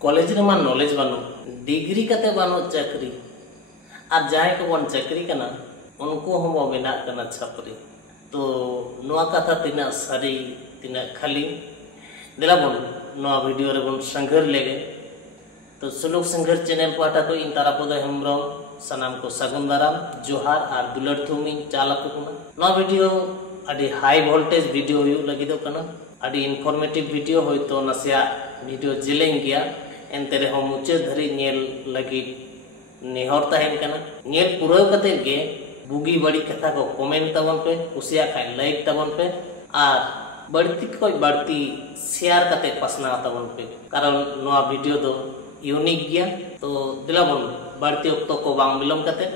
college रे मान knowledge Bano degree कते बानो चाकरी और जाय को बन चाकरी कना उनको हम बिना कना छापरी तो नोआ कथा तिना सारी तिना खाली दिला बन नोआ वीडियो रे बन संघर लेगे तो सुलुक संघर चैनल पाटा को इन तारा पद हेम्ब्रम सनाम को सगुन दाराम जोहार और दुलर थुमी चालक को नोआ वीडियो अडी हाई वोल्टेज वीडियो हुई लगी दो कना अडी इनफॉर्मेटिव वीडियो होय तो नसिया वीडियो जिलेंग गया एनते रे हम मुचे धरी नेल लगी नेहर तहन कना नेल पुरो कते गे बुगी बड़ी कथा को कमेंट तबन पे कुसिया खाय लाइक तबन पे और बढ़ती कोई बढ़ती शेयर कते पसना तबन पे कारण नोआ वीडियो दो यूनिक गया तो दिला बन बढ़ती ओक्तो को बांग विलम कते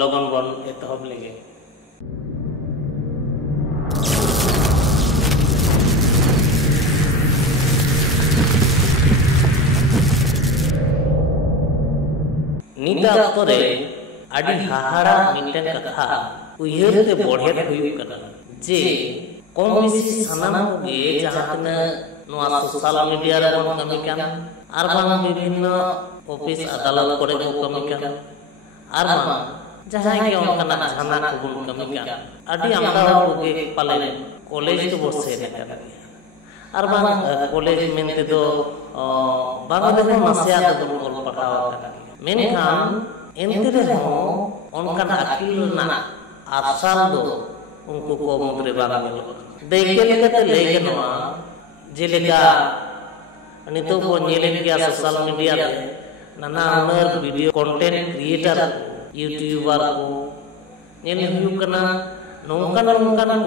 लगन बन एतहब लेगे नीता तोरे अडी हाहाड़ा मिटन कथा उयहर ते बढ़िया हुई कना जे कम बेसी सनाम गे जहातना नोआ सोशल मीडिया रे बन कमी कान आर बांग विभिन्न ऑफिस अदालत करे को कमी कान आर बांग जहां के ओनकना जहाना को बन कमी कान अडी आमदा गे पाले कॉलेज तो बसे ने कान आर बांग कॉलेज मेनते दो बांग दे नसिया दो बोल पढ़ावा कान मेनखान एंते रहो उनका अकील ना आसाल दो उनको को मुद्रे बागा मिलो देखे लेके लेके नवा जेलेका नितो को नेले किया सोशल मीडिया रे नाना owner video content creator YouTuber को नेल हुयु कना नोंकन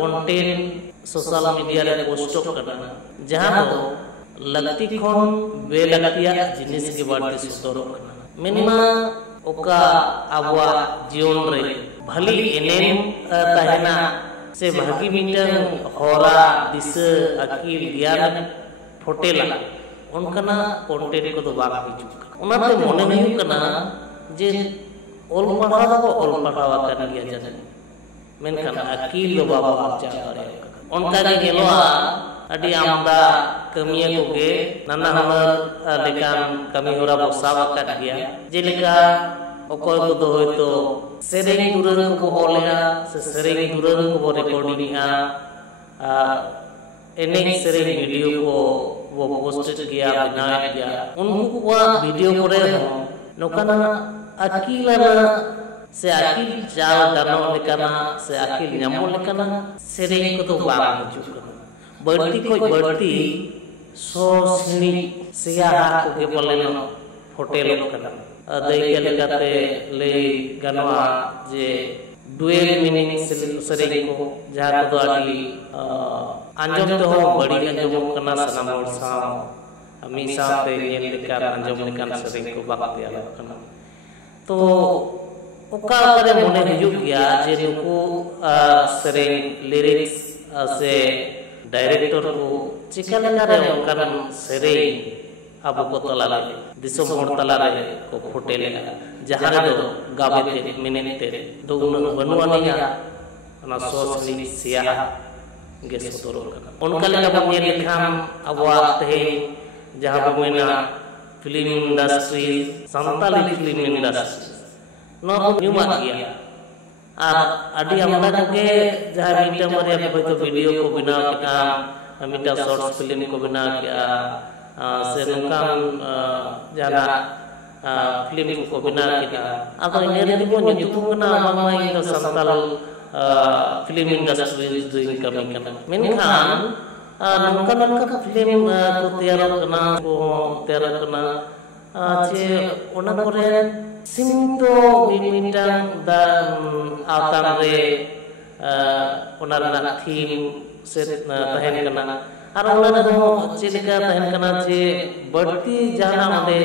कंटेंट सोशल मीडिया रे पोस्ट करना जहां दो लगती खन बेलगतिया जिनिस के बारे सदरो करना मेनमा ओका आबवा जीवन रे भली एनेम तहना से भागी मिटन होरा दिस अकील ज्ञान फोटेला उनकना कंटेंट को तो बाग हिजु उनाते मने नहीं कना जे ओल पढ़ावा को ओल पढ़ावा कर लिया जाने मेनखान अकील दो बाबा आचा करे उनका के गेलोआ अडी आमदा कमिया को गे नाना हमर लेकान कमी होरा बसावा काट गया जेलेका ओकोय को दो होय तो सेरेंग दुरन को बोलेया से सेरेंग दुरन को रिकॉर्डिंग आ एने सेरेंग वीडियो को वो पोस्ट किया बनाया गया उनको को वीडियो करे नोकना अकीलना से अकील जाव दानो लेकाना से अकील न्यामो लेकाना सेरेंग को तो बाग हिजु बढ़ती कोई बढ़ती सो श्रेणी सिया को के बोलेन होटल कना दैके लेकाते ले गनवा जे डुएल मीनिंग सरेंग को जहां को आडी अंजम तो बड़ी अंजम कना सनाम वर्षा हमेशा ते नेल लेका अंजम लेकान सरेंग को बात दिया कना तो ओका करे मने हिजु गया जे नुको सरेंग लिरिक्स से डायरेक्टर को चिकन करे उनका सेरेंग अब को तला दिसो मोड़ तला रे को फोटेले जहां दो गावे ते मिनेते दो उन बनवानिया ना सोसली सिया गे सतरो उनका लेका बन लेखाम अबवा ते जहां बमेना film industry Santali film industry नो न्यूमा गया और अडी आमदा के जहां मीडिया मरे तो वीडियो को बना के मीडिया शॉर्ट्स फिल्म को बना के से नकान जाना फिल्म को बना के अब इने रे को युट्यूब ना मामा इन संताल फिल्म इंडस्ट्री दुई कमी कना मेनखान नका फिल्म को तैयार करना जे ओना करे सिंतो मिमिटां दा आवतान रे ओना रना थीम से तहन कना आर ओना दो चिलिका तहन कना जे बढ़ती जाना ओदे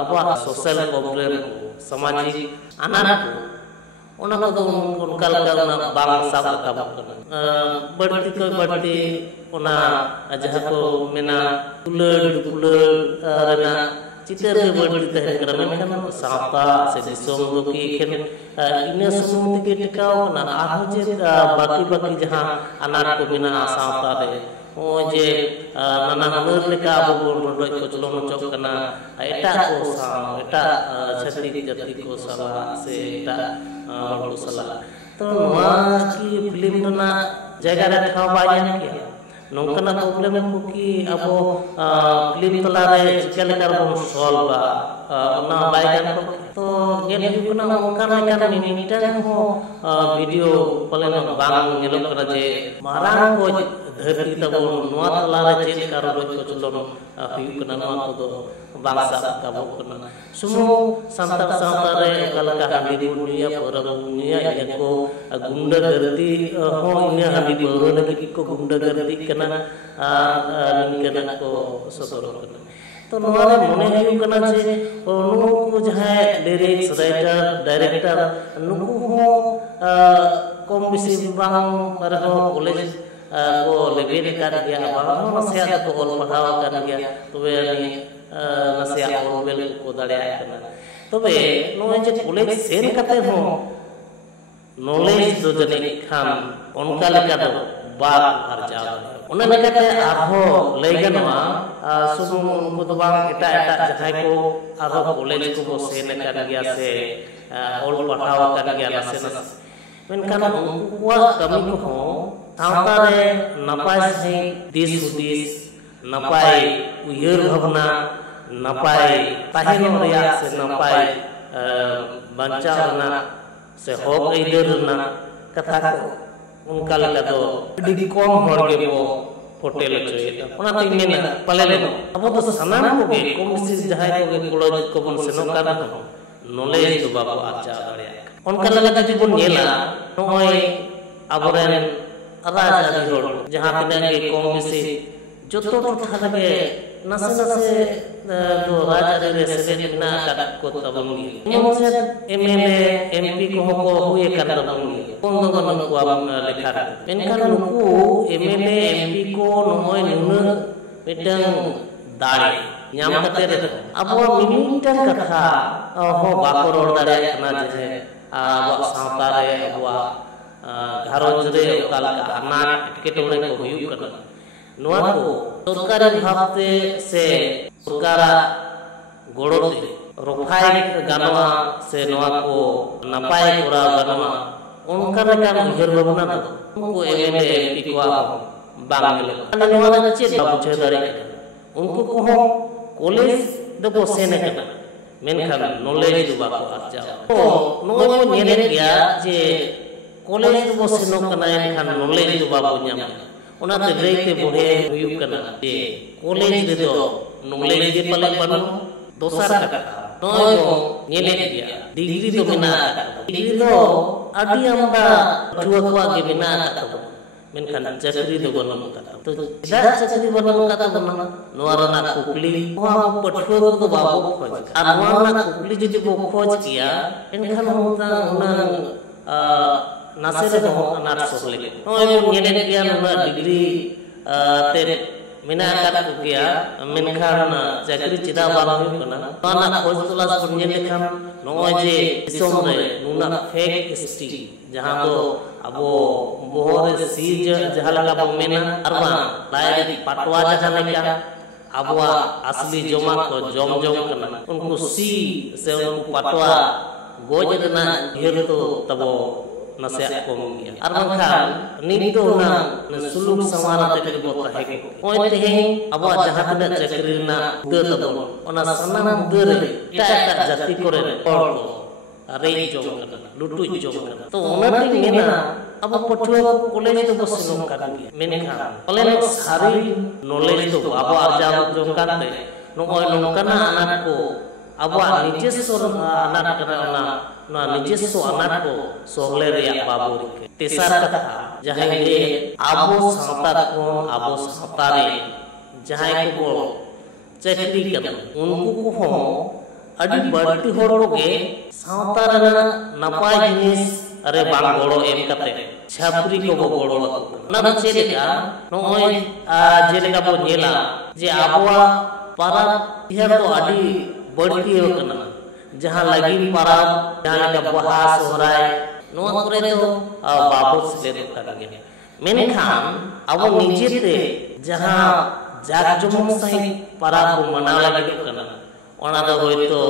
अबा सोशल प्रॉब्लम सामाजिक अनानात ओना को उनका लगा बांग साब का बढ़ती तो बढ़ती ओना जहां को मेना दुलड़ रना चितर बढ़ती तहन करा मेनखान सावता से दिसोम लोकी खेन इने सुनुम के टिकाव ना आहो जे बाकी जहां अनार को बिना सावता रे जे नाना हुनर लेका अब रोड कोचलोन चोक कना एटा को साव एटा छत्ती जाति को सला से एटा को सला तो नोआ की फिल्म ना जगह रे ठाव बायन किया नोकना प्रॉब्लम को की अब फिल्म तला रे चिकल कर बन सॉल्व ना बायन तो ये भी ना ओकना मिनिटन हो वीडियो पले ना बांग गेलो करा जे मारांग को धरती तब नोआ तला रे चेल कर रोज कोचलोन हुयु कना नोआ को बांसा तब कना सुमु संतार सावता रे कलका हांडी बुनिया परमुनिया एको गुंडा गर्दी हो इने हांडी बरो लगी को गुंडा गर्दी कना निकना को सदर कना तो नोरे मने हुयु कना जे नुकु जहां लिरिक्स राइटर डायरेक्टर नुकु हो कम बेसी बांग रहो कॉलेज को लेबेल कर दिया बांग नसिया को ऑल पढ़ाव कर दिया तबे अनि नसिया ऑल बेल को दाड़िया कना तबे नोय जे कॉलेज सेन कते हो नॉलेज दो जने खान उनका लेका दो बात अर्जा उन लेकाते आहो लेगनवा सुबु उनको तो बांग एटा एटा जहां को आरो कॉलेज को सेन कर गया से ऑल पढ़ाव कर गया नसे नसे मेनखान उनको कमी को सावता रे नपाय से दिस हुदिस नपाय उयर भावना नपाय ताहेन रिया से नपाय बंचावना से होक इदरना कथा को उनका लगा दो डिडी कम हर के वो होटल चोय ओना ते मेना पले अब तो सनाम को गे कम से जहां को गे कॉलेज को बन से नकार नॉलेज तो बाबू आचा दाड़िया उनका लगा जदि बन नेला नोय अबरेन राजा दी होड़ जहां तिना के कम बेसी जतो टठा लगे नसे नसे तो राजा रे सेबे ना का को तबंगी मोसे एमएलए एमपी को हुए कर तबंगी कोन गन को अब लेखा मेनखान नुकु एमएलए एमपी को नोय नुन मिटन दाड़ी ᱧᱟᱢ ᱠᱟᱛᱮ ᱨᱮ ᱟᱵᱚ ᱢᱤᱢᱤᱫᱴᱟᱝ ᱠᱟᱛᱷᱟ ᱦᱚᱸ ᱵᱟᱠᱚ ᱨᱚᱲ ᱫᱟᱲᱮᱭᱟᱜ ᱠᱟᱱᱟ ᱡᱮ ᱟᱵᱚᱣᱟᱜ ᱥᱟᱶᱛᱟ ᱨᱮ ᱟᱵᱚᱣᱟᱜ घारोज रे ओकाला अनाट एटकेटोड़े को हुयु कना नोआ को सरकारी भावते से सरकार गोड़ोते रोफाई गानवा से नोआ को नपाय कोरा गानवा उनका लेका उहर बबना उनको एमएलए एमपी को बांगले नोआ ना चेद बुझे दारे उनको को कॉलेज दबो सेने कना मेनखान नॉलेज दो बाको आचा तो नोआ को नेले गया जे कॉलेज दो सेनो कना एनखान नॉलेज दो बाबू ᱧᱟᱢ ओनाते लेते बढ़े हुयु कना जे कॉलेज रे दो नॉलेज जे पले बनो दोसर का नोय को नेले गया डिग्री तो बिना डिग्री दो आदि आमदा जुआ को आगे बिना का मेनखान चाकरी दो बनो का तो दा चाकरी बनो का तो बनो नोरा ना कुकली वहां पठुआ को बाबू खोज आ नोरा ना कुकली जदि बो खोज किया एनखान होता उना नासे हो अनाट सोले नोय नेले गया ना डिग्री ते मिना का को गया मेनखान चाकरी चिदा बाला हुई कना ना खोज तलाश पर नेले खान नोय जे दिसोम रे नुना फेक हिस्ट्री जहां तो अबो बोहरे सीज जहां लगा बो मेना अरबा लाय पटवा जहां लेका अबवा असली जमा को जम कना उनको सी से उनको पटवा गोज देना ढेर तो तबो नसे कम गया और बंखान नितो ना सुलूक समाना तक बो ताहे को ओय तेहे अब जहां तना चाकरी ना दे तबो ओना सन्ना दे टा जाति करे और रे जम कना लुटु जम कना तो ओना ते मेना अब पठुआ कॉलेज तो बसनो कर गया मेनखान पले सारी नॉलेज तो अब आजा जम काते नोय नोकना अनाट को अब निजेस्व अनाट करना ना निजेस्व अनाट को सोहले रे बाबू रे तेसार कथा जहां जे आबो सावता को आबो सावता रे जहां को चाकरी कर उनको को अडी बड़ती होड़ के सावता रे नपाय जिनिस अरे बांग गोड़ो एम कते छापरी को गोड़ो ना चेलेका नोय जेलेका बो नेला जे आबोआ पारा इहर तो अडी बढ़ती हो कना जहां लगी परब जहां का बहा सोहराय नोआ करे तो बाबू से दे कर गया मेनखान अब निजेते जहां जाक जमक सही परब मनाव लगे कना ओना दो होयतो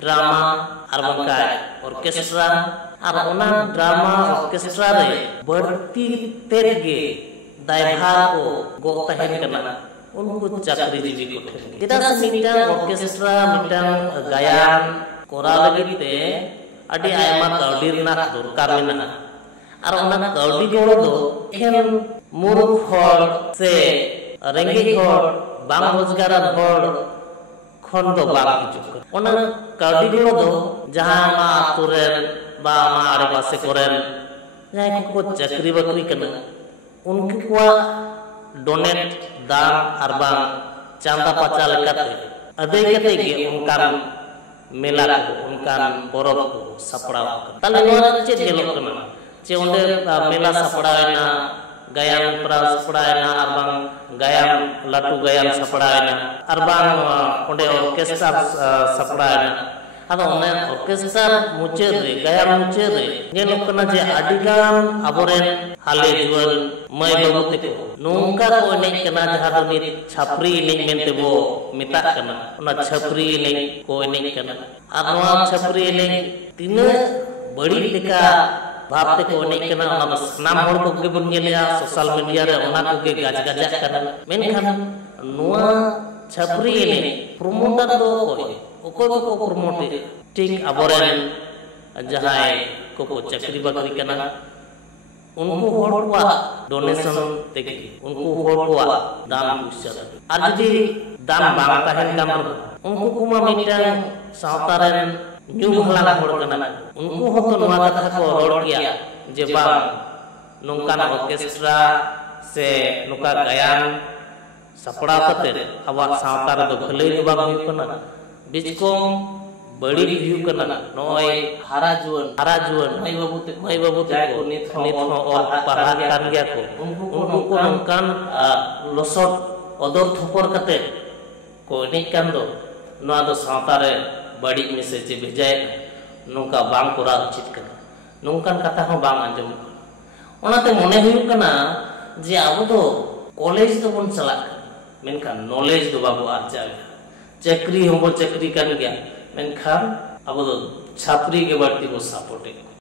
ड्रामा आर बंकाय ऑर्केस्ट्रा आर ओना ड्रामा ऑर्केस्ट्रा रे बढ़ती तेगे दायभार को गो तहन कना उनको चाकरी जीवी को जेदा से मिटांग ऑर्केस्ट्रा मिटांग गायन कोरा लगिते अडी आयमा काउडी रना दरकार मेना आर ओना काउडी गोड़ दो एखन मूर्ख हर से रेंगे हर बांग रोजगार हर खन दो बांग हिजुक ओना काउडी गोड़ दो जहां मा आतुरेन बा मा आरे पासे कोरेन जहां को चाकरी बाकरी कना उनके को डोनेट दान आर बांग चांदा पाचा लेकाते अदे कते गे उनकान मेला को उनकान परब को सपड़ाव ताले नोरा चेद गेलो कना चे ओंडे मेला सपड़ायना गायन प्रा सपड़ायना आर बांग गायन लाटू गायन सपड़ायना आर बांग ओंडे ऑर्केस्ट्रा सपड़ायना आदो ओने ऑर्केस्ट्रा मुचे रे गायन मुचे रे गेलो कना जे आडिगान आबोरेन हाले जुवन मय बाबू तेको नोंका को एने कना जहां दो नि छापरी एने मेनते बो मेता कना ओना छापरी एने को एने कना आर नोआ छापरी एने तिना बड़ी लेका भाबते को एने कना ओना नाम हर को के बन गेलिया सोशल मीडिया रे ओना को के गाज गाजा कना मेनखान नोआ छापरी एने प्रमोटर दो कोई को प्रमोट ठीक आबोरेन जहां को चाकरी बाकरी कना उनको होड़वा डोनेशन तेगे उनको होड़वा दान पुष्य आर जदी दान बांग ताहेन काम उनको कुमा मिटांग सावतारेन न्यू हला होड़ कना उनको होतो नवा कथा को रोड किया जे बा नोंकान ऑर्केस्ट्रा से नुका गायन सपड़ा कते आवा सावतार दो भले दो बाग हुई कना बिचकोम बड़ी रिव्यू करना नोय हारा जुवन मई बाबू ते को नित हो और पढ़ा कान गया को उनको को नोंकान लसट अदर थपर कते को नि कान दो नोआ दो सावतारे बड़ी मैसेज भेजाय नोंका बांग कोरा उचित कना नोंकान कथा हो बांग अंजम ओनाते मने हुई कना जे आबो दो कॉलेज तो बन चला मेनखान नॉलेज दो बाबू आचा चाकरी हो चाकरी कान गया मेनखान अब छापरी के बढ़ती को सपोर्ट